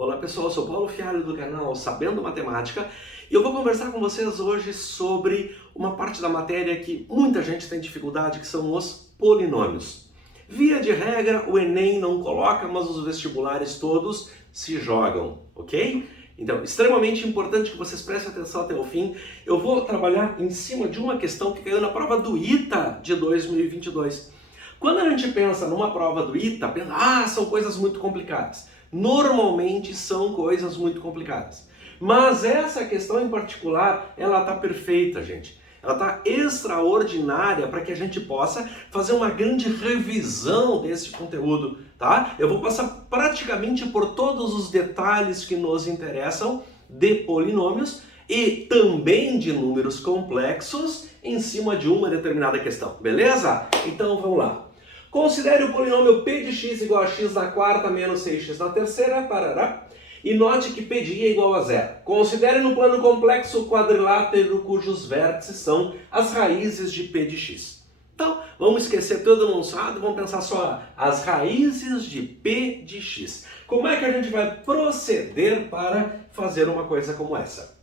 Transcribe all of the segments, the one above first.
Olá pessoal, eu sou Paulo Fialho do canal Sabendo Matemática e eu vou conversar com vocês hoje sobre uma parte da matéria que muita gente tem dificuldade, que são os polinômios. Via de regra, o Enem não coloca, mas os vestibulares todos se jogam, ok? Então, extremamente importante que vocês prestem atenção até o fim. Eu vou trabalhar em cima de uma questão que caiu na prova do ITA de 2022. Quando a gente pensa numa prova do ITA, pensa, são coisas muito complicadas. Normalmente são coisas muito complicadas. Mas essa questão em particular, ela está perfeita, gente. Ela está extraordinária para que a gente possa fazer uma grande revisão desse conteúdo, tá? Eu vou passar praticamente por todos os detalhes que nos interessam de polinômios e também de números complexos em cima de uma determinada questão, beleza? Então vamos lá. Considere o polinômio p de x igual a x na quarta menos 6x na terceira, parará, e note que p de i é igual a zero. Considere no plano complexo o quadrilátero cujos vértices são as raízes de p de x. Então, vamos esquecer todo enunciado e vamos pensar só as raízes de p de x. Como é que a gente vai proceder para fazer uma coisa como essa?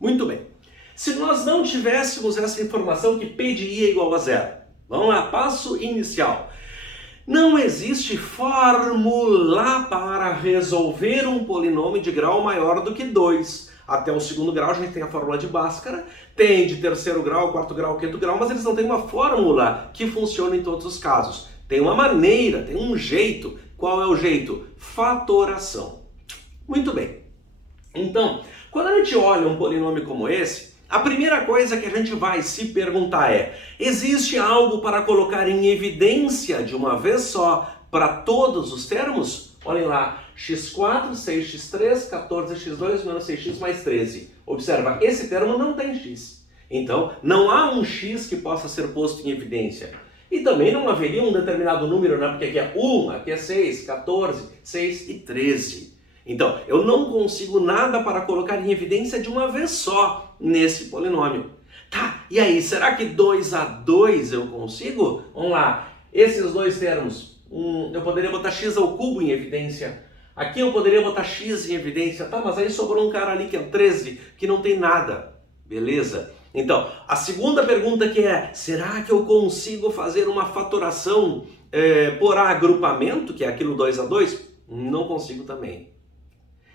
Muito bem. Se nós não tivéssemos essa informação que p de i é igual a zero, vamos lá, passo inicial. Não existe fórmula para resolver um polinômio de grau maior do que 2. Até o segundo grau a gente tem a fórmula de Bhaskara, tem de terceiro grau, quarto grau, quinto grau, mas eles não têm uma fórmula que funcione em todos os casos. Tem uma maneira, tem um jeito. Qual é o jeito? Fatoração. Muito bem. Então, quando a gente olha um polinômio como esse, a primeira coisa que a gente vai se perguntar é: existe algo para colocar em evidência de uma vez só para todos os termos? Olhem lá, x4, 6x3, 14x2 menos 6x mais 13. Observa, esse termo não tem x. Então, não há um x que possa ser posto em evidência. E também não haveria um determinado número, né? Porque aqui é 1, aqui é 6, 14, 6 e 13. Então, eu não consigo nada para colocar em evidência de uma vez só nesse polinômio. Tá, e aí, será que 2 a 2 eu consigo? Vamos lá, esses dois termos, eu poderia botar x ao cubo em evidência. Aqui eu poderia botar x em evidência, tá, mas aí sobrou um cara ali que é 13, que não tem nada. Beleza? Então, a segunda pergunta que é: será que eu consigo fazer uma fatoração por agrupamento, que é aquilo 2 a 2? Não consigo também.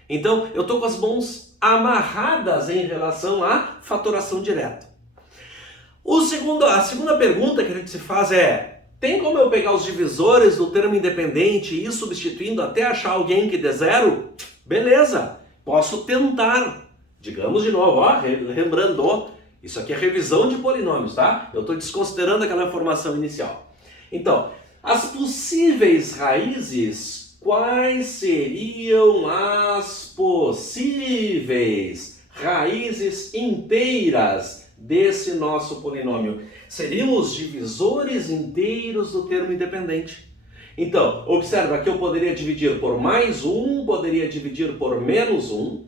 Então, eu estou com as mãos amarradas em relação à fatoração direta. A segunda pergunta que a gente se faz é: tem como eu pegar os divisores do termo independente e ir substituindo até achar alguém que dê zero? Beleza, posso tentar. Digamos de novo, lembrando, isso aqui é revisão de polinômios, tá? Eu estou desconsiderando aquela informação inicial. Então, as possíveis raízes. Quais seriam as possíveis raízes inteiras desse nosso polinômio? Seriam os divisores inteiros do termo independente. Então, observa que eu poderia dividir por mais 1, poderia dividir por menos 1,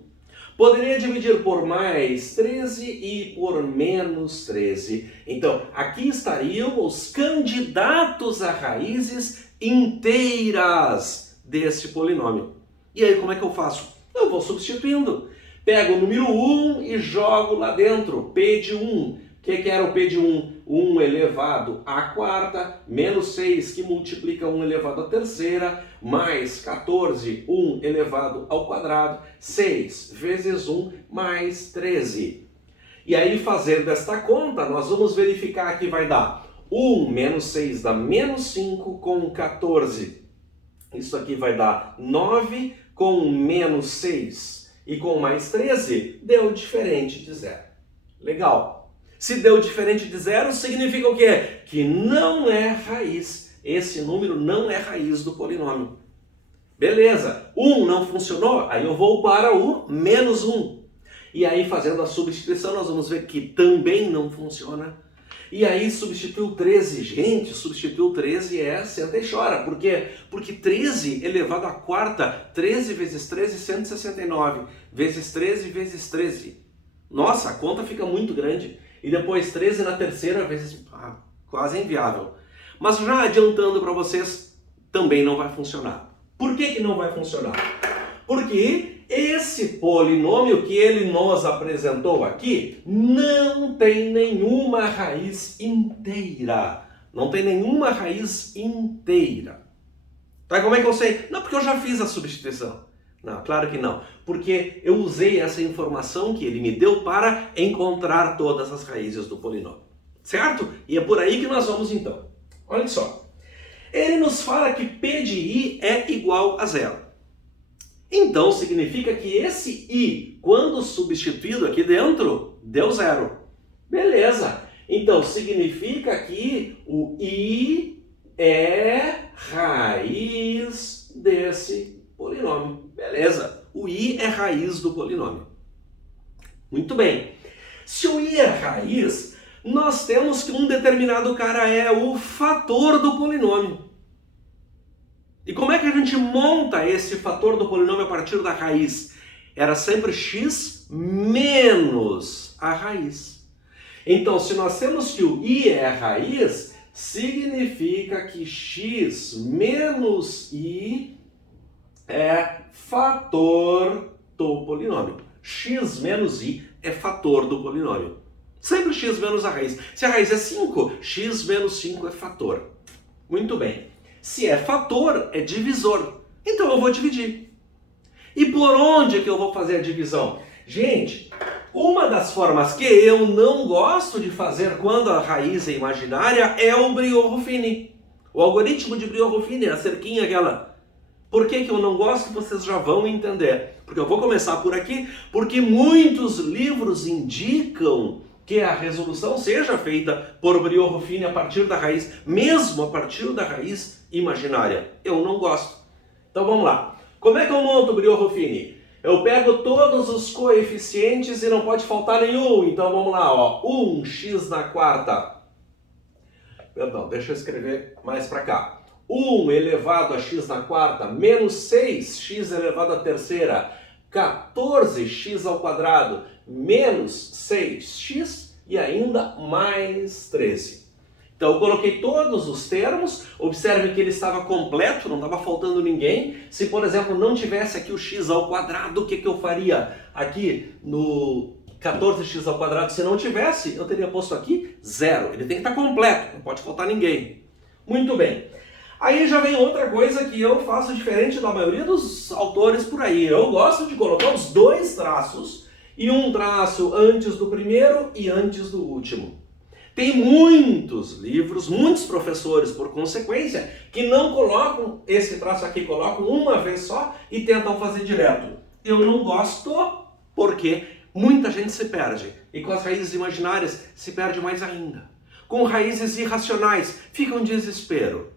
poderia dividir por mais 13 e por menos 13. Então, aqui estariam os candidatos a raízes inteiras desse polinômio. E aí como é que eu faço? Eu vou substituindo. Pego o número 1 e jogo lá dentro. P de 1. O que era o P de 1? 1 elevado à quarta, menos 6 que multiplica 1 elevado à terceira, mais 14, 1 elevado ao quadrado, 6 vezes 1 mais 13. E aí, fazendo esta conta, nós vamos verificar que vai dar 1 menos 6 dá menos 5 com 14. Isso aqui vai dar 9 com menos 6 e com mais 13, deu diferente de zero. Legal. Se deu diferente de zero, significa o quê? Que não é raiz. Esse número não é raiz do polinômio. Beleza. 1 não funcionou, aí eu vou para o menos 1. E aí, fazendo a substituição, nós vamos ver que também não funciona. E aí substitui o 13. Gente, substitui o 13 senta e chora. Por quê? Porque 13 elevado à quarta, 13 vezes 13, 169. Vezes 13 vezes 13. Nossa, a conta fica muito grande. E depois 13 na terceira vezes... quase inviável. Mas já adiantando para vocês, também não vai funcionar. Por que não vai funcionar? Porque esse polinômio que ele nos apresentou aqui não tem nenhuma raiz inteira. Não tem nenhuma raiz inteira. Tá? Como é que eu sei? Não, porque eu já fiz a substituição. Não, claro que não. Porque eu usei essa informação que ele me deu para encontrar todas as raízes do polinômio. Certo? E é por aí que nós vamos então. Olha só. Ele nos fala que P de I é igual a zero. Então significa que esse I, quando substituído aqui dentro, deu zero. Beleza. Então significa que o I é raiz desse polinômio. Beleza. O I é raiz do polinômio. Muito bem. Se o I é raiz, nós temos que um determinado cara é o fator do polinômio. E como é que a gente monta esse fator do polinômio a partir da raiz? Era sempre x menos a raiz. Então, se nós temos que o I é a raiz, significa que x menos I é fator do polinômio. X menos I é fator do polinômio. Sempre x menos a raiz. Se a raiz é 5, x menos 5 é fator. Muito bem. Se é fator, é divisor. Então eu vou dividir. E por onde que eu vou fazer a divisão? Gente, uma das formas que eu não gosto de fazer quando a raiz é imaginária é o Briot-Ruffini. O algoritmo de Briot-Ruffini, a cerquinha aquela. Por que que eu não gosto? Vocês já vão entender. Porque eu vou começar por aqui, porque muitos livros indicam que a resolução seja feita por Briot-Ruffini a partir da raiz, mesmo a partir da raiz imaginária. Eu não gosto. Então vamos lá. Como é que eu monto o Briot-Ruffini? Eu pego todos os coeficientes e não pode faltar nenhum. Então vamos lá, ó. 1x na quarta. Perdão, deixa eu escrever mais para cá. 1 elevado a x na quarta menos 6x elevado à terceira. 14x ao quadrado menos 6x e ainda mais 13. Então eu coloquei todos os termos, observe que ele estava completo, não estava faltando ninguém. Se, por exemplo, não tivesse aqui o x ao quadrado, o que eu faria aqui no 14x ao quadrado? Se não tivesse, eu teria posto aqui 0. Ele tem que estar completo, não pode faltar ninguém. Muito bem. Aí já vem outra coisa que eu faço diferente da maioria dos autores por aí. Eu gosto de colocar os dois traços e um traço antes do primeiro e antes do último. Tem muitos livros, muitos professores, por consequência, que não colocam esse traço aqui, colocam uma vez só e tentam fazer direto. Eu não gosto porque muita gente se perde. E com as raízes imaginárias se perde mais ainda. Com raízes irracionais fica um desespero.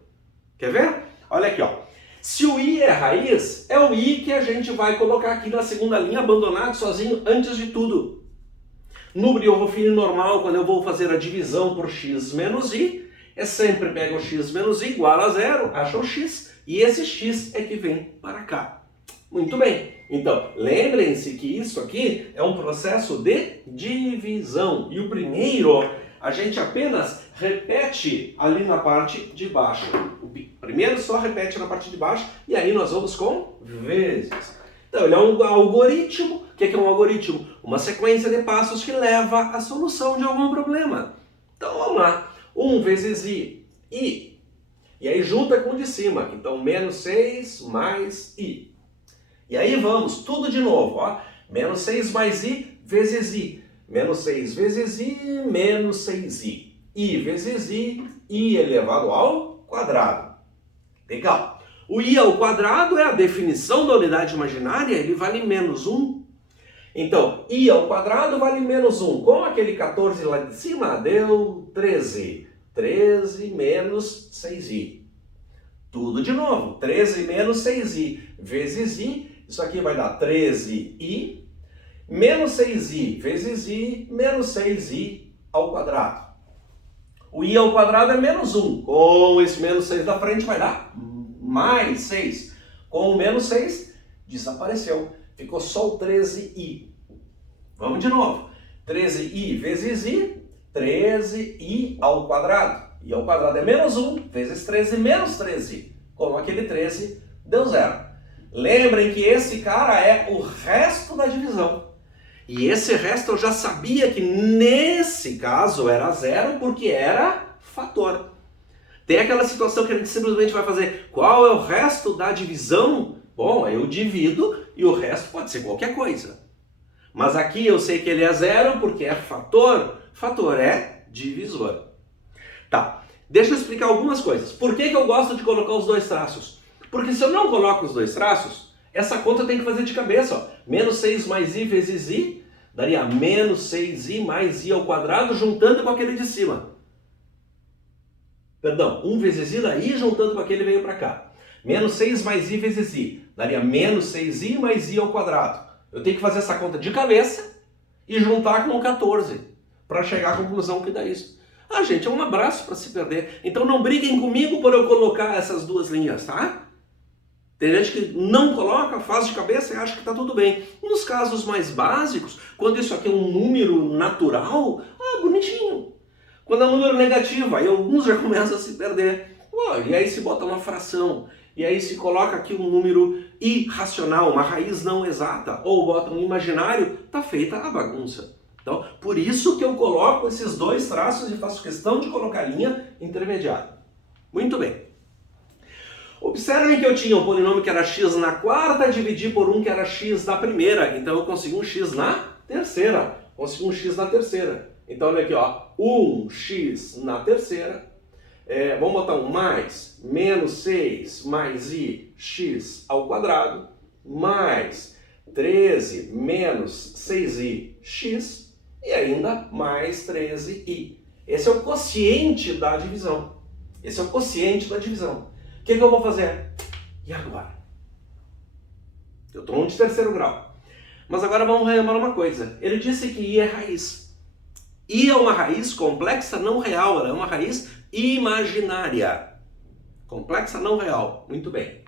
Quer ver? Olha aqui, ó. Se o I é raiz, é o I que a gente vai colocar aqui na segunda linha, abandonado, sozinho, antes de tudo. No Briot-Ruffini normal, quando eu vou fazer a divisão por x menos I, é sempre pega o x menos I igual a 0, acha o x, e esse x é que vem para cá. Muito bem. Então, lembrem-se que isso aqui é um processo de divisão. E o primeiro, a gente apenas repete ali na parte de baixo. O primeiro só repete na parte de baixo e aí nós vamos com vezes. Então ele é um algoritmo. O que é um algoritmo? Uma sequência de passos que leva à solução de algum problema. Então vamos lá. 1 vezes I. I. E aí junta com o de cima. Então menos 6 mais I. E aí vamos, tudo de novo. Ó. Menos 6 mais I vezes I. Menos 6 vezes I, menos 6i. I vezes I elevado ao quadrado. Legal. O I ao quadrado é a definição da unidade imaginária, ele vale menos 1. Então, I ao quadrado vale menos 1. Com aquele 14 lá de cima, deu 13. 13 menos 6i. Tudo de novo. 13 menos 6i vezes I. Isso aqui vai dar 13i. Menos 6i vezes I, menos 6i ao quadrado. O I ao quadrado é menos 1. Com esse menos 6 da frente vai dar mais 6. Com o menos 6, desapareceu. Ficou só o 13i. Vamos de novo. 13i vezes I, 13i ao quadrado. I ao quadrado é menos 1 vezes 13 menos 13. Com aquele 13, deu 0. Lembrem que esse cara é o resto da divisão. E esse resto eu já sabia que nesse caso era zero porque era fator. Tem aquela situação que a gente simplesmente vai fazer qual é o resto da divisão? Bom, aí eu divido e o resto pode ser qualquer coisa. Mas aqui eu sei que ele é zero porque é fator. Fator é divisor. Tá, deixa eu explicar algumas coisas. Por que eu gosto de colocar os dois traços? Porque se eu não coloco os dois traços, essa conta eu tenho que fazer de cabeça. Ó. Menos 6 mais i vezes i daria menos 6i mais i ao quadrado juntando com aquele de cima. Perdão, 1 vezes i daí juntando com aquele veio para cá. Menos 6 mais i vezes i daria menos 6i mais i ao quadrado. Eu tenho que fazer essa conta de cabeça e juntar com o 14 para chegar à conclusão que dá isso. Ah, gente, é um abraço para se perder. Então não briguem comigo por eu colocar essas duas linhas, tá? Tem gente que não coloca, faz de cabeça e acha que está tudo bem. Nos casos mais básicos, quando isso aqui é um número natural, bonitinho. Quando é um número negativo, aí alguns já começam a se perder. E aí se bota uma fração. E aí se coloca aqui um número irracional, uma raiz não exata. Ou bota um imaginário, tá feita a bagunça. Então, por isso que eu coloco esses dois traços e faço questão de colocar linha intermediária. Muito bem. Observem que eu tinha um polinômio que era x na quarta, dividi por um que era x na primeira. Então eu consigo um x na terceira. Consigo um x na terceira. Então olha aqui, ó, 1x na terceira. Vamos botar um mais, menos 6 mais i x ao quadrado, mais 13 menos 6i x, e ainda mais 13i. Esse é o quociente da divisão. Esse é o quociente da divisão. O que eu vou fazer? E agora? Eu estou de terceiro grau. Mas agora vamos relembrar uma coisa. Ele disse que i é raiz. I é uma raiz complexa não real, ela é uma raiz imaginária. Complexa não real. Muito bem.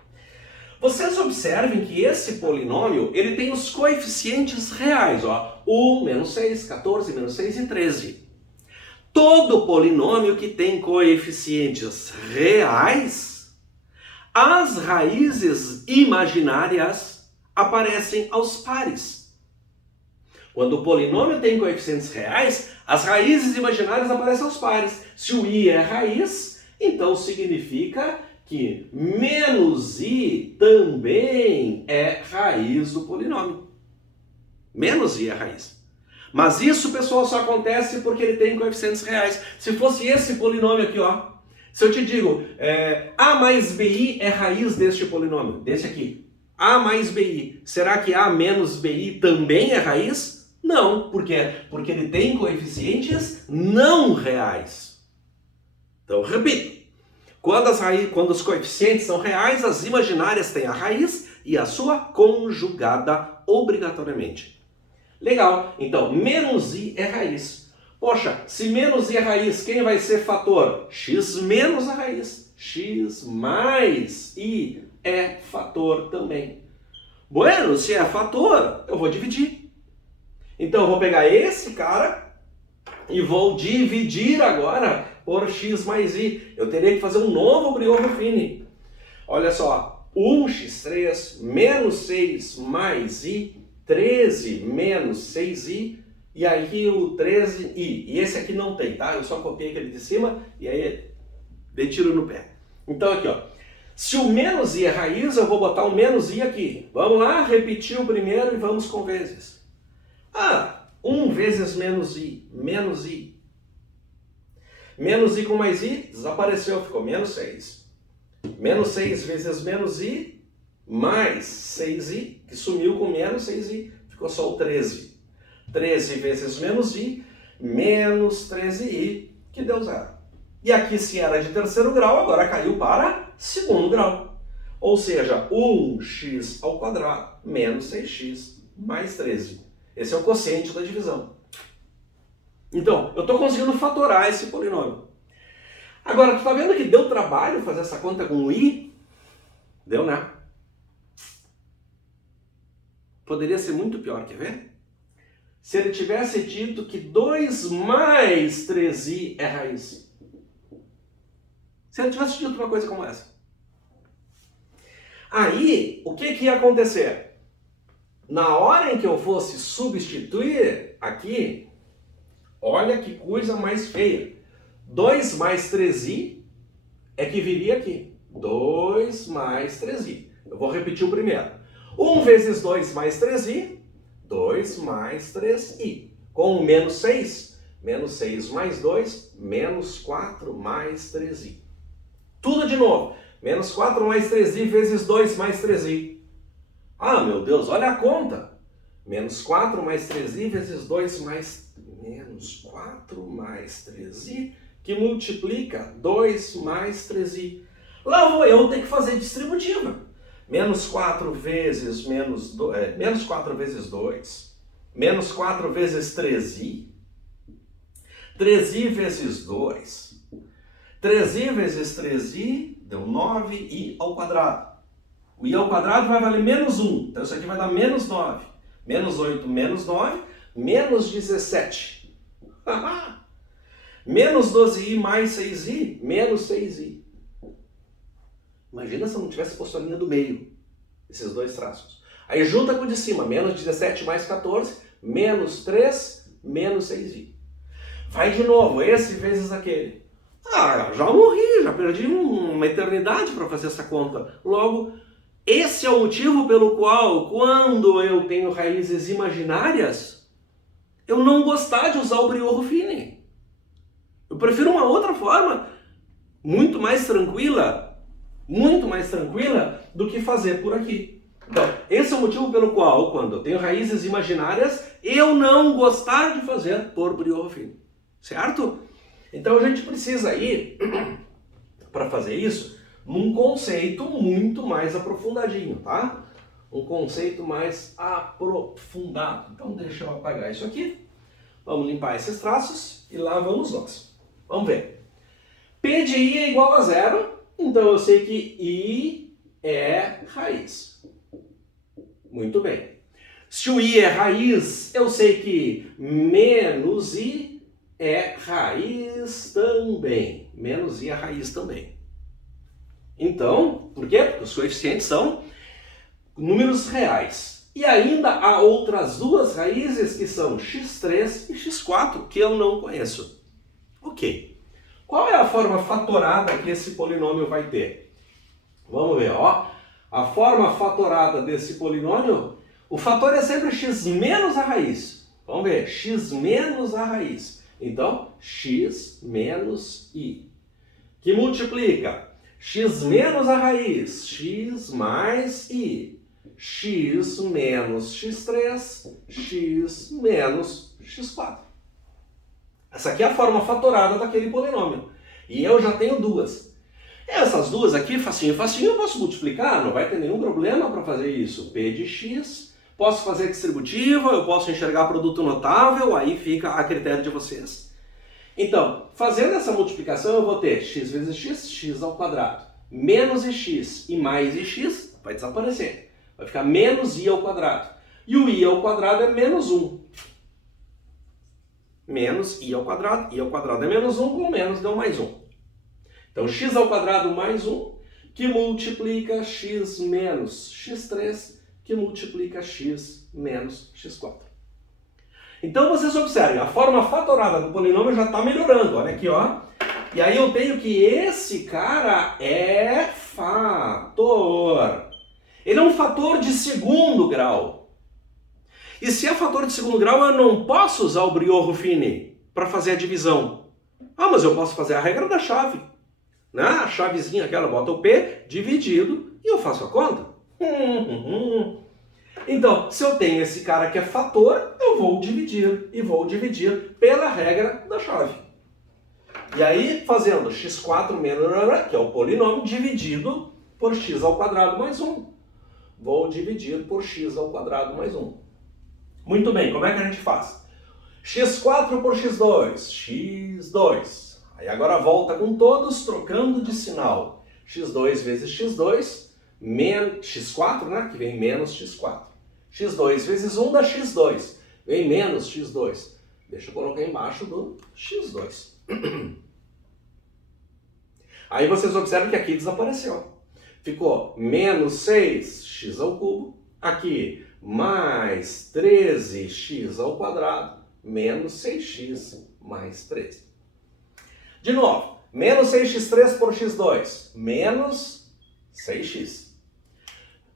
Vocês observem que esse polinômio, ele tem os coeficientes reais, ó. 1, menos 6, 14, menos 6 e 13. Todo polinômio que tem coeficientes reais, as raízes imaginárias aparecem aos pares. Quando o polinômio tem coeficientes reais, as raízes imaginárias aparecem aos pares. Se o i é raiz, então significa que menos i também é raiz do polinômio. Menos i é raiz. Mas isso, pessoal, só acontece porque ele tem coeficientes reais. Se fosse esse polinômio aqui, ó. Se eu te digo, a mais bi é raiz deste polinômio, desse aqui. A mais bi. Será que a menos bi também é raiz? Não. Por quê? Porque ele tem coeficientes não reais. Então, repito. Quando os coeficientes são reais, as imaginárias têm a raiz e a sua conjugada obrigatoriamente. Legal. Então, menos i é raiz. Poxa, se menos i é raiz, quem vai ser fator? X menos a raiz. X mais i é fator também. Bueno, se é fator, eu vou dividir. Então, eu vou pegar esse cara e vou dividir agora por x mais i. Eu teria que fazer um novo Briot-Ruffini. Olha só, 1x3 menos 6 mais i, 13 menos 6i, e aí o 13i. E esse aqui não tem, tá? Eu só copiei aquele de cima e aí dei tiro no pé. Então aqui, ó. Se o menos i é raiz, eu vou botar o menos i aqui. Vamos lá, repetir o primeiro e vamos com vezes. 1 vezes menos i, menos i. Menos i com mais i, desapareceu, ficou menos 6. Menos 6 vezes menos i, mais 6i, que sumiu com menos 6i, ficou só o 13. 13 vezes menos i, menos 13i, que deu 0. E aqui, se era de terceiro grau, agora caiu para segundo grau. Ou seja, 1x ao quadrado menos 6x mais 13. Esse é o quociente da divisão. Então, eu estou conseguindo fatorar esse polinômio. Agora, tu está vendo que deu trabalho fazer essa conta com o i? Deu, né? Poderia ser muito pior, quer ver? Se ele tivesse dito que 2 mais 3i é raiz. Se ele tivesse dito uma coisa como essa. Aí, o que ia acontecer? Na hora em que eu fosse substituir aqui, olha que coisa mais feia. 2 mais 3i é que viria aqui. 2 mais 3i. Eu vou repetir o primeiro. 1 vezes 2 mais 3i, 2 mais 3i. Com o menos 6, menos 6 mais 2, menos 4 mais 3i. Tudo de novo. Menos 4 mais 3i vezes 2 mais 3i. Ah, meu Deus, olha a conta. Menos 4 mais 3i vezes 2 mais... Menos 4 mais 3i, que multiplica 2 mais 3i. Lá vou eu ter que fazer distributiva. Menos 4 vezes menos 4 vezes 2. Menos 4 vezes 3i. 3i vezes 2. 3i vezes 3i deu 9i ao quadrado. O i ao quadrado vai valer menos 1. Então isso aqui vai dar menos 9. Menos 8, menos 9, menos 17. Menos 12i mais 6i, menos 6i. Imagina se eu não tivesse posto a linha do meio, esses dois traços. Aí junta com o de cima, menos 17 mais 14, menos 3, menos 6i. Vai de novo, esse vezes aquele. Ah, já morri, já perdi uma eternidade para fazer essa conta. Logo, esse é o motivo pelo qual, quando eu tenho raízes imaginárias, eu não gostar de usar o Brio-Ruffini. Eu prefiro uma outra forma, muito mais tranquila do que fazer por aqui. Então, esse é o motivo pelo qual, quando eu tenho raízes imaginárias, eu não gostar de fazer por Brio-Ruffini. Certo? Então a gente precisa ir, para fazer isso, num conceito muito mais aprofundadinho, tá? Um conceito mais aprofundado. Então deixa eu apagar isso aqui. Vamos limpar esses traços e lá vamos nós. Vamos ver. P de i é igual a 0, então eu sei que i é raiz. Muito bem. Se o i é raiz, eu sei que menos i é raiz também. Menos i é raiz também. Então, por quê? Porque os coeficientes são números reais. E ainda há outras duas raízes que são x3 e x4, que eu não conheço. Ok. Qual é a forma fatorada que esse polinômio vai ter? Vamos ver, ó. A forma fatorada desse polinômio, o fator é sempre x menos a raiz. Vamos ver, x menos a raiz. Então, x menos i, que multiplica x menos a raiz, x mais i, x menos x3, x menos x4. Essa aqui é a forma fatorada daquele polinômio. E eu já tenho duas. Essas duas aqui, facinho, facinho, eu posso multiplicar, não vai ter nenhum problema para fazer isso. P de x, posso fazer distributiva, eu posso enxergar produto notável, aí fica a critério de vocês. Então, fazendo essa multiplicação, eu vou ter x vezes x, x ao quadrado. Menos ix e mais ix vai desaparecer. Vai ficar menos i ao quadrado. E o i ao quadrado é menos 1. Menos i ao quadrado é menos 1, com menos deu mais 1. Então, x ao quadrado mais 1, que multiplica x menos x3, que multiplica x menos x4. Então, vocês observem, a forma fatorada do polinômio já está melhorando. Olha aqui, ó. E aí eu tenho que esse cara é fator. Ele é um fator de segundo grau. E se é fator de segundo grau, eu não posso usar o Brio-Ruffini para fazer a divisão. Ah, mas eu posso fazer a regra da chave. Né? A chavezinha aquela, bota o P, dividido, e eu faço a conta. Então, se eu tenho esse cara que é fator, eu vou dividir, e vou dividir pela regra da chave. E aí, fazendo x4 menos, que é o polinômio, dividido por x ao quadrado mais 1. Vou dividir por x ao quadrado mais 1. Muito bem, como é que a gente faz? x4 por x2, x2. Aí agora volta com todos, trocando de sinal. x2 vezes x2, menos x4, né? Que vem menos x4. x2 vezes 1 dá x2, vem menos x2. Deixa eu colocar embaixo do x2. Aí vocês observam que aqui desapareceu. ficou menos 6x ao cubo, aqui mais 13x ao quadrado, menos 6x mais 13. De novo, menos 6x3 por x2, menos 6x.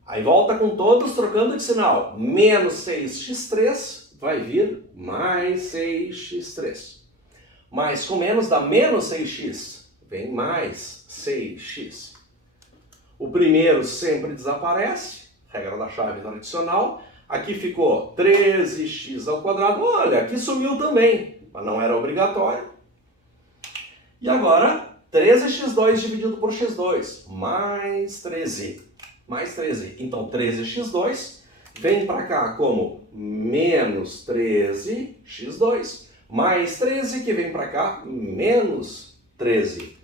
Aí volta com todos trocando de sinal. Menos 6x3 vai vir mais 6x3. Mais com menos dá menos 6x. Vem mais 6x. O primeiro sempre desaparece. Regra da chave tradicional. Aqui ficou 13x ao quadrado. Olha, aqui sumiu também. Mas não era obrigatório. E agora, 13x2 dividido por x2. Mais 13. Mais 13. Então, 13x2 vem para cá como menos 13x2. Mais 13 que vem para cá, menos 13.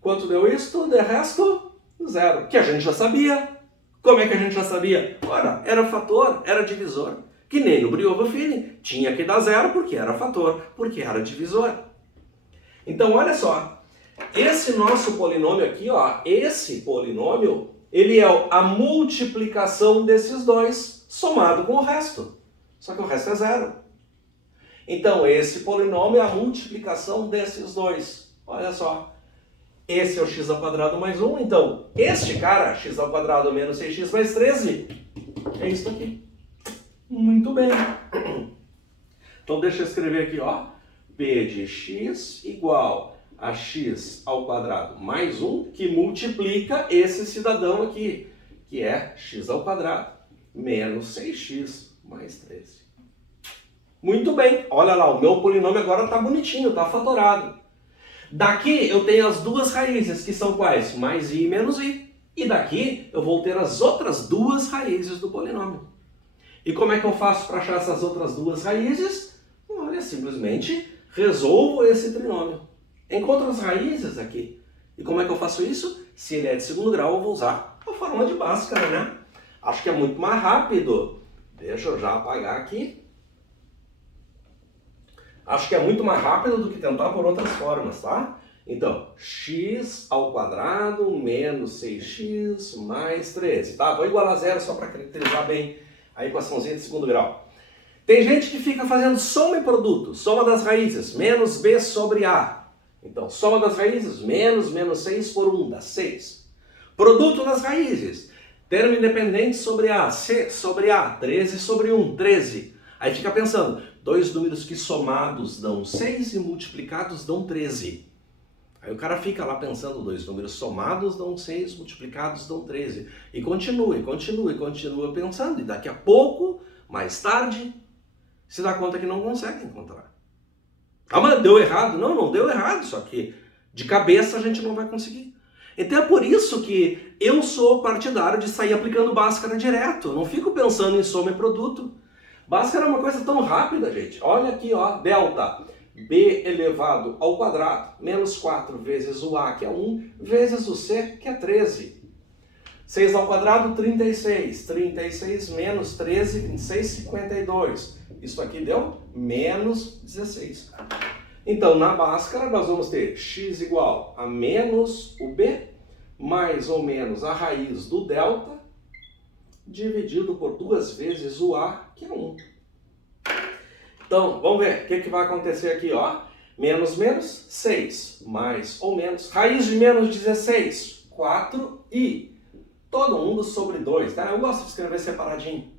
Quanto deu isso? De resto, zero. Que a gente já sabia. Como é que a gente já sabia? Ora, era fator, era divisor. Que nem no Briova-Fini. Tinha que dar zero porque era fator, porque era divisor. Então, olha só. Esse nosso polinômio aqui, ó, esse polinômio, ele é a multiplicação desses dois somado com o resto. Só que o resto é zero. Então, esse polinômio é a multiplicação desses dois. Olha só. Esse é o x ao quadrado mais 1. Então, este cara, x ao quadrado menos 6x mais 13, é isso aqui. Muito bem. Então, deixa eu escrever aqui, ó. P de x igual a x ao quadrado mais 1, que multiplica esse cidadão aqui, que é x ao quadrado menos 6x mais 13. Muito bem, olha lá, o meu polinômio agora está bonitinho, está fatorado. Daqui eu tenho as duas raízes, que são quais? Mais i e menos i. E daqui eu vou ter as outras duas raízes do polinômio. E como é que eu faço para achar essas outras duas raízes? Olha, simplesmente resolvo esse trinômio. Encontro as raízes aqui. E como é que eu faço isso? Se ele é de segundo grau, eu vou usar a fórmula de Bhaskara, né? Acho que é muito mais rápido. Deixa eu já apagar aqui. Acho que é muito mais rápido do que tentar por outras formas, tá? Então, x ao quadrado menos 6x mais 13, tá? Vou igualar a zero só para caracterizar bem a equaçãozinha de segundo grau. Tem gente que fica fazendo soma e produto, soma das raízes, menos b sobre a. Então, soma das raízes, menos 6 por 1, dá 6. Produto das raízes, termo independente sobre a, c sobre a, 13 sobre 1, 13. Aí fica pensando, dois números que somados dão 6 e multiplicados dão 13. Aí o cara fica lá pensando, dois números somados dão 6, multiplicados dão 13. E continua pensando. E daqui a pouco, mais tarde, se dá conta que não consegue encontrar. Ah, mas deu errado. Não, não deu errado, só que de cabeça a gente não vai conseguir. Então é por isso que eu sou partidário de sair aplicando Bhaskara direto. Eu não fico pensando em soma e produto. Bhaskara é uma coisa tão rápida, gente. Olha aqui, ó, delta. B elevado ao quadrado, menos 4 vezes o A, que é 1, vezes o C, que é 13. 6 ao quadrado, 36. 36 menos 13, 26, 52. Isso aqui deu menos 16. Então, na Bhaskara, nós vamos ter x igual a menos o B, mais ou menos a raiz do delta, dividido por 2 vezes o A, que é 1. Então, vamos ver o que vai acontecer aqui, ó. Menos, 6, mais ou menos, raiz de menos 16, 4i. Todo mundo sobre 2, tá? Eu gosto de escrever separadinho,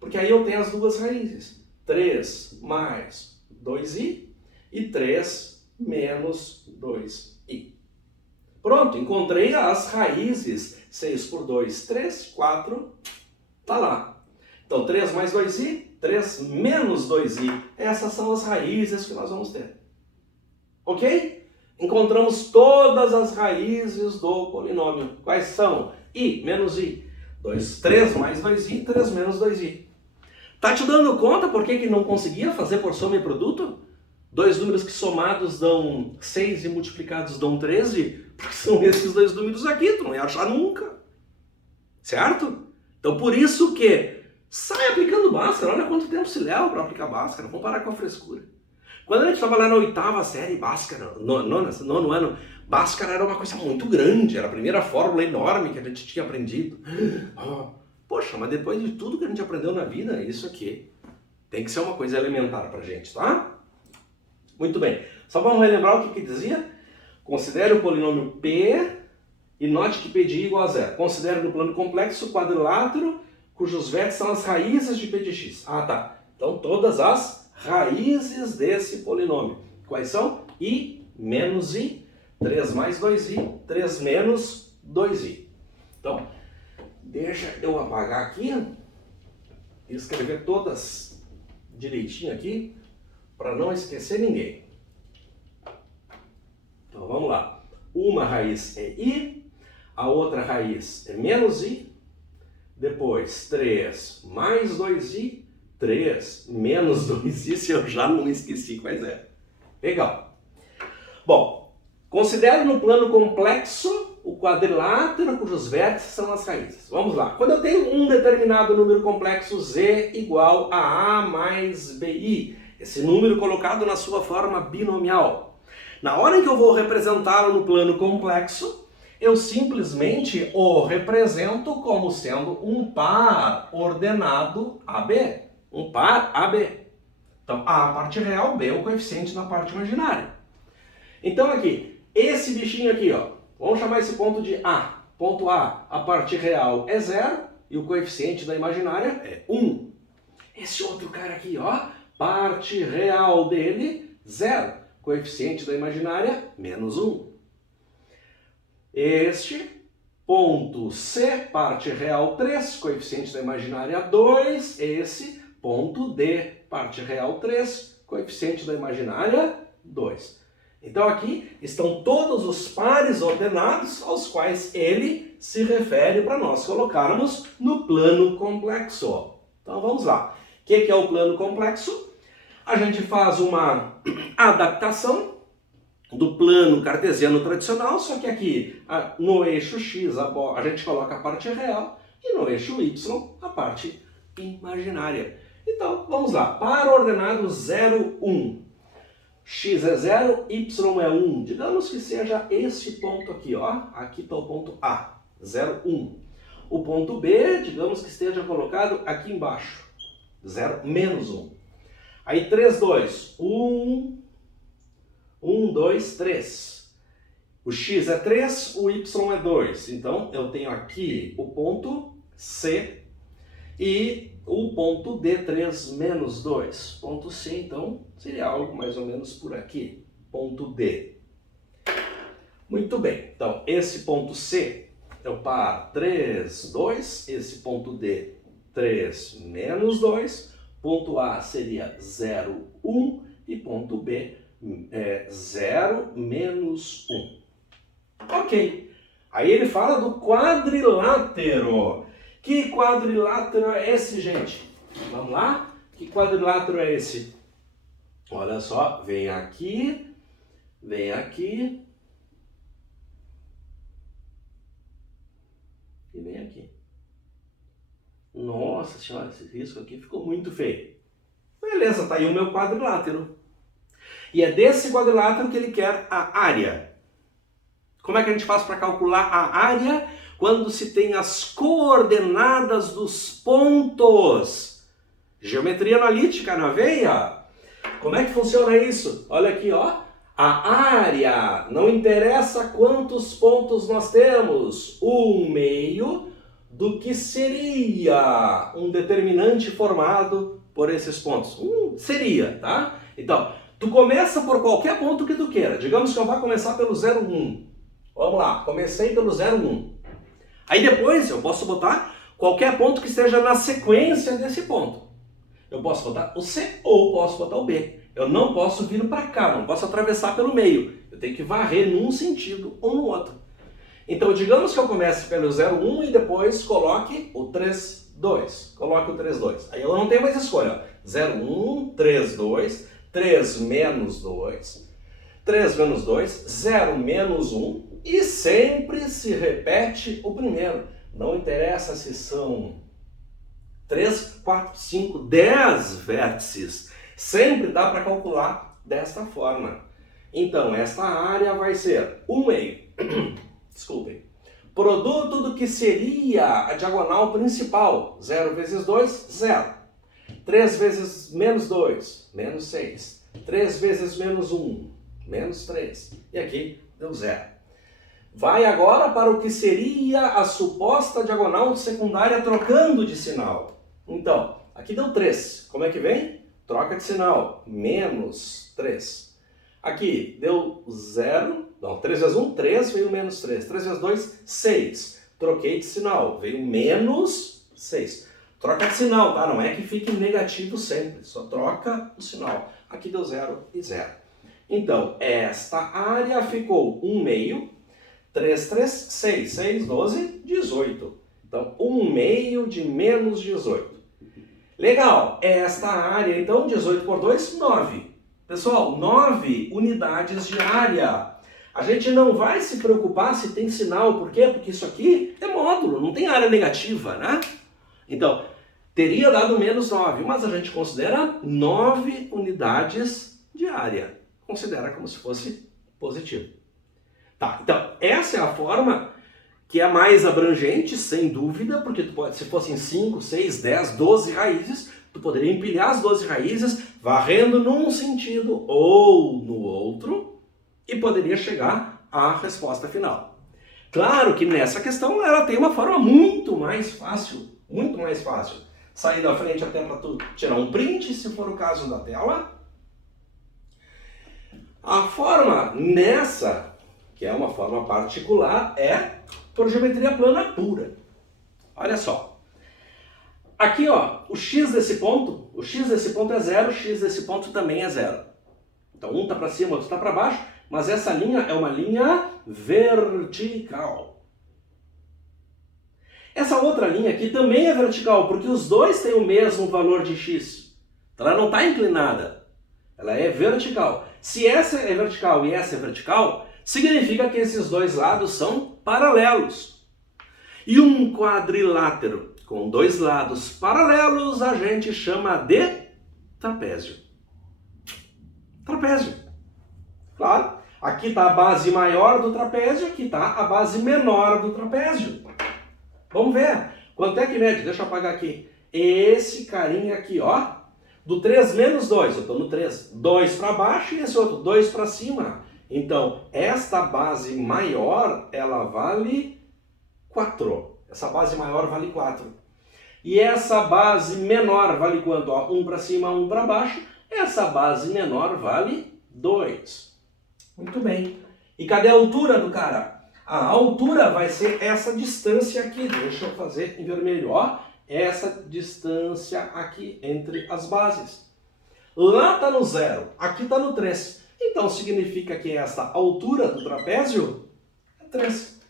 porque aí eu tenho as duas raízes. 3 mais 2i e 3 menos 2i. Pronto, encontrei as raízes. 6 por 2, 3, 4, tá lá. Então, 3 mais 2i, 3 menos 2i. Essas são as raízes que nós vamos ter. Ok? Encontramos todas as raízes do polinômio. Quais são? I menos i. 3 mais 2i, 3 menos 2i. Tá te dando conta por que não conseguia fazer por soma e produto? Dois números que somados dão 6 e multiplicados dão 13? Porque são esses dois números aqui, tu não ia achar nunca. Certo? Então por isso que sai aplicando Bhaskara. Olha quanto tempo se leva para aplicar Bhaskara. Vamos parar com a frescura. Quando a gente estava lá na 8ª série Bhaskara, nono ano, Bhaskara era uma coisa muito grande, era a primeira fórmula enorme que a gente tinha aprendido. Poxa, mas depois de tudo que a gente aprendeu na vida, isso aqui tem que ser uma coisa elementar pra gente, tá? Muito bem. Só vamos relembrar o que dizia? Considere o polinômio P e note que P de I igual a zero. Considere no plano complexo o quadrilátero cujos vértices são as raízes de P de X. Ah, tá. Então todas as raízes desse polinômio. Quais são? I menos I, 3 mais 2i, 3 menos 2i. Então, deixa eu apagar aqui e escrever todas direitinho aqui para não esquecer ninguém. Então vamos lá. Uma raiz é I, a outra raiz é menos I, depois 3 mais 2i, 3 menos 2i, se eu já não esqueci quais é. Legal. Bom, considere no plano complexo o quadrilátero cujos vértices são as raízes. Vamos lá. Quando eu tenho um determinado número complexo z igual a a mais bi, esse número colocado na sua forma binomial, na hora em que eu vou representá-lo no plano complexo, eu simplesmente o represento como sendo um par ordenado AB. Um par AB. Então, A a parte real, B é o coeficiente na parte imaginária. Então aqui, esse bichinho aqui, ó, vamos chamar esse ponto de A. Ponto A parte real é 0 e o coeficiente da imaginária é 1. Esse outro cara aqui, ó, parte real dele, 0. Coeficiente da imaginária, menos 1. Este ponto C, parte real 3, coeficiente da imaginária 2. Esse ponto D, parte real 3, coeficiente da imaginária 2. Então aqui estão todos os pares ordenados aos quais ele se refere para nós colocarmos no plano complexo. Então vamos lá. O que é o plano complexo? A gente faz uma adaptação do plano cartesiano tradicional, só que aqui no eixo X a gente coloca a parte real e no eixo Y a parte imaginária. Então vamos lá. Par ordenado 0, 1. X é 0, Y é 1. Digamos que seja esse ponto aqui, ó. Aqui está o ponto A, 0, 1. O ponto B, digamos que esteja colocado aqui embaixo, 0, menos 1. Aí 3, 2, 1, 2, 3. O X é 3, o Y é 2. Então eu tenho aqui o ponto C e o ponto D, 3 menos 2. Ponto C, então, seria algo mais ou menos por aqui. Ponto D. Muito bem. Então, esse ponto C é o par 3, 2. Esse ponto D, 3 menos 2. Ponto A seria 0, 1. E ponto B é 0 menos 1. Ok. Aí ele fala do quadrilátero. Que quadrilátero é esse, gente? Vamos lá? Que quadrilátero é esse? Olha só, vem aqui e vem aqui. Nossa senhora, esse risco aqui ficou muito feio. Beleza, tá aí o meu quadrilátero. E é desse quadrilátero que ele quer a área. Como é que a gente faz para calcular a área quando se tem as coordenadas dos pontos? Geometria analítica na veia. Como é que funciona isso? Olha aqui, ó. A área, não interessa quantos pontos nós temos, 1/2 do que seria um determinante formado por esses pontos. Seria, tá? Então, tu começa por qualquer ponto que tu queira. Digamos que eu vá começar pelo 0, 1. Vamos lá, comecei pelo 0, 1. Aí depois eu posso botar qualquer ponto que esteja na sequência desse ponto. Eu posso botar o C ou posso botar o B. Eu não posso vir para cá, não posso atravessar pelo meio. Eu tenho que varrer num sentido ou no outro. Então digamos que eu comece pelo 0, 1 e depois coloque o 3, 2. Coloque o 3, 2. Aí eu não tenho mais escolha. 0, 1, 3, 2, 3 menos 2, 3 menos 2, 0 menos 1. E sempre se repete o primeiro. Não interessa se são 3, 4, 5, 10 vértices. Sempre dá para calcular desta forma. Então, esta área vai ser 1/2. Desculpem. Produto do que seria a diagonal principal. 0 vezes 2, 0. 3 vezes menos 2, menos 6. 3 vezes menos 1, menos 3. E aqui deu 0. Vai agora para o que seria a suposta diagonal secundária trocando de sinal. Então, aqui deu 3. Como é que vem? Troca de sinal. Menos 3. Aqui deu 0. Não, 3 vezes 1, 3, veio menos 3. 3 vezes 2, 6. Troquei de sinal. Veio menos 6. Troca de sinal, tá? Não é que fique negativo sempre. Só troca o sinal. Aqui deu 0 e 0. Então, esta área ficou 1/2. 3, 3, 6. 6, 12, 18. Então, 1/2 de menos 18. Legal. Esta área, então, 18 por 2, 9. Pessoal, 9 unidades de área. A gente não vai se preocupar se tem sinal. Por quê? Porque isso aqui é módulo, não tem área negativa, né? Então, teria dado menos 9, mas a gente considera 9 unidades de área. Considera como se fosse positivo. Tá, então, essa é a forma que é mais abrangente, sem dúvida, porque tu pode, se fossem 5, 6, 10, 12 raízes, tu poderia empilhar as 12 raízes, varrendo num sentido ou no outro, e poderia chegar à resposta final. Claro que nessa questão ela tem uma forma muito mais fácil. Sair da frente até para tu tirar um print, se for o caso da tela. A forma nessa, que é uma forma particular, é por geometria plana pura. Olha só. Aqui, ó, o x desse ponto é 0, o x desse ponto também é 0. Então, um está para cima, outro está para baixo, mas essa linha é uma linha vertical. Essa outra linha aqui também é vertical, porque os dois têm o mesmo valor de x. Então, ela não está inclinada, ela é vertical. Se essa é vertical e essa é vertical, significa que esses dois lados são paralelos. E um quadrilátero com dois lados paralelos a gente chama de trapézio. Trapézio. Claro, aqui está a base maior do trapézio, aqui está a base menor do trapézio. Vamos ver. Quanto é que mede? Deixa eu apagar aqui. Esse carinha aqui, ó. Do 3 menos 2, eu estou no 3. 2 para baixo e esse outro, 2 para cima. Então, esta base maior, ela vale 4. Essa base maior vale 4. E essa base menor vale quanto? Ó, 1 para cima, 1 para baixo. Essa base menor vale 2. Muito bem. E cadê a altura do cara? A altura vai ser essa distância aqui. Deixa eu fazer em vermelho, ó. Essa distância aqui entre as bases. Lá está no 0, aqui está no 3. Então significa que esta altura do trapézio é 3.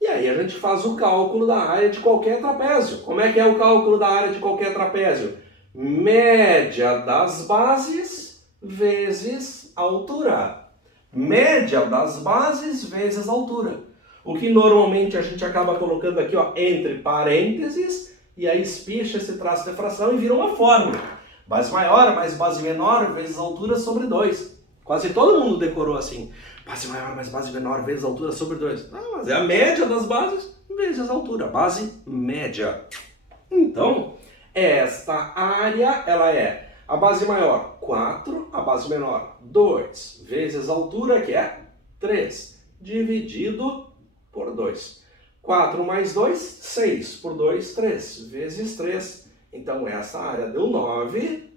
E aí a gente faz o cálculo da área de qualquer trapézio. Como é que é o cálculo da área de qualquer trapézio? Média das bases vezes altura. Média das bases vezes altura. O que normalmente a gente acaba colocando aqui, ó, entre parênteses, e aí espicha esse traço de fração e vira uma fórmula. Base maior mais base menor vezes altura sobre 2. Quase todo mundo decorou assim. Base maior mais base menor vezes altura sobre 2. Ah, mas é a média das bases vezes a altura. Base média. Então, esta área, ela é a base maior 4, a base menor 2, vezes a altura, que é 3, dividido por 2. 4 mais 2, 6. Por 2, 3. Vezes 3. Então, essa área deu 9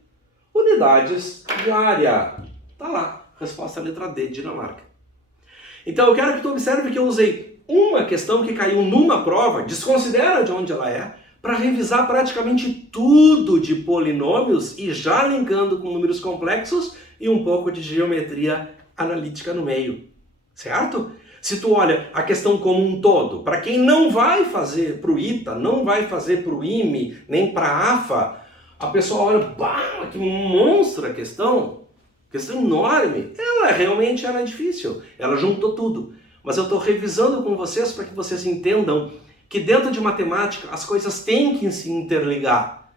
unidades de área. Tá lá. Resposta letra D, Dinamarca. Então, eu quero que tu observe que eu usei uma questão que caiu numa prova, desconsidera de onde ela é, para revisar praticamente tudo de polinômios e já linkando com números complexos e um pouco de geometria analítica no meio. Certo? Se tu olha a questão como um todo, para quem não vai fazer para o ITA, não vai fazer para o IME, nem para a AFA, a pessoa olha, bah, que monstra a questão enorme. Ela realmente era difícil, ela juntou tudo. Mas eu estou revisando com vocês para que vocês entendam que dentro de matemática as coisas têm que se interligar.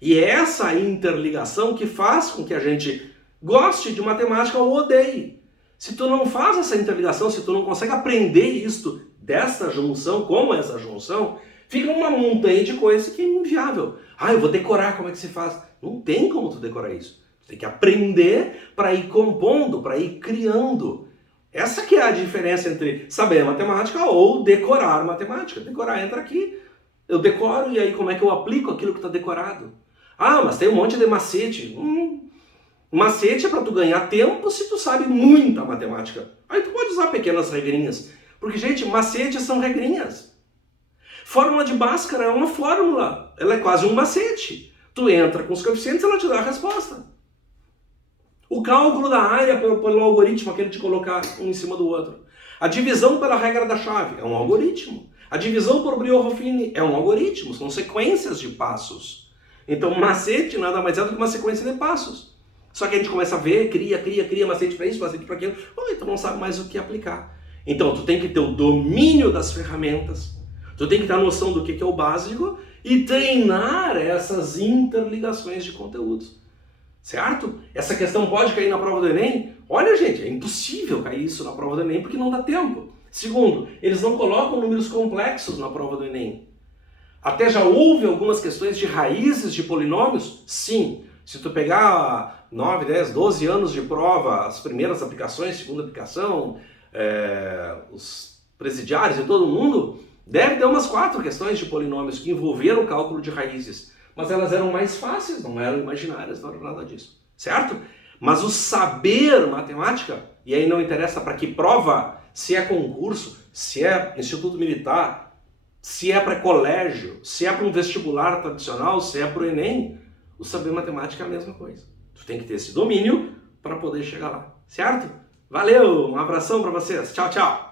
E é essa interligação que faz com que a gente goste de matemática ou odeie. Se tu não faz essa interligação, se tu não consegue aprender isto desta junção, como essa junção, fica uma montanha de coisa que é inviável. Ah, eu vou decorar como é que se faz. Não tem como tu decorar isso. Tu tem que aprender para ir compondo, para ir criando. Essa que é a diferença entre saber matemática ou decorar matemática. Decorar entra aqui, eu decoro e aí como é que eu aplico aquilo que está decorado? Ah, mas tem um monte de macete. Macete é para tu ganhar tempo se tu sabe muita matemática. Aí tu pode usar pequenas regrinhas. Porque, gente, macetes são regrinhas. Fórmula de Bhaskara é uma fórmula. Ela é quase um macete. Tu entra com os coeficientes e ela te dá a resposta. O cálculo da área pelo algoritmo, aquele de colocar um em cima do outro. A divisão pela regra da chave é um algoritmo. A divisão por Brio-Ruffini é um algoritmo. São sequências de passos. Então, macete nada mais é do que uma sequência de passos. Só que a gente começa a ver, cria macete para isso, macete para aquilo. Então não sabe mais o que aplicar. Então, tu tem que ter o domínio das ferramentas. Tu tem que ter a noção do que é o básico e treinar essas interligações de conteúdos. Certo? Essa questão pode cair na prova do Enem? Olha, gente, é impossível cair isso na prova do Enem porque não dá tempo. Segundo, eles não colocam números complexos na prova do Enem. Até já houve algumas questões de raízes de polinômios? Sim. Se tu pegar 9, 10, 12 anos de prova, as primeiras aplicações, segunda aplicação, os presidiários e todo mundo, deve ter umas 4 questões de polinômios que envolveram o cálculo de raízes. Mas elas eram mais fáceis, não eram imaginárias, não era nada disso. Certo? Mas o saber matemática, e aí não interessa para que prova, se é concurso, se é instituto militar, se é para colégio, se é para um vestibular tradicional, se é para o Enem, o saber matemática é a mesma coisa. Tu tem que ter esse domínio para poder chegar lá. Certo? Valeu, um abração para vocês. Tchau, tchau.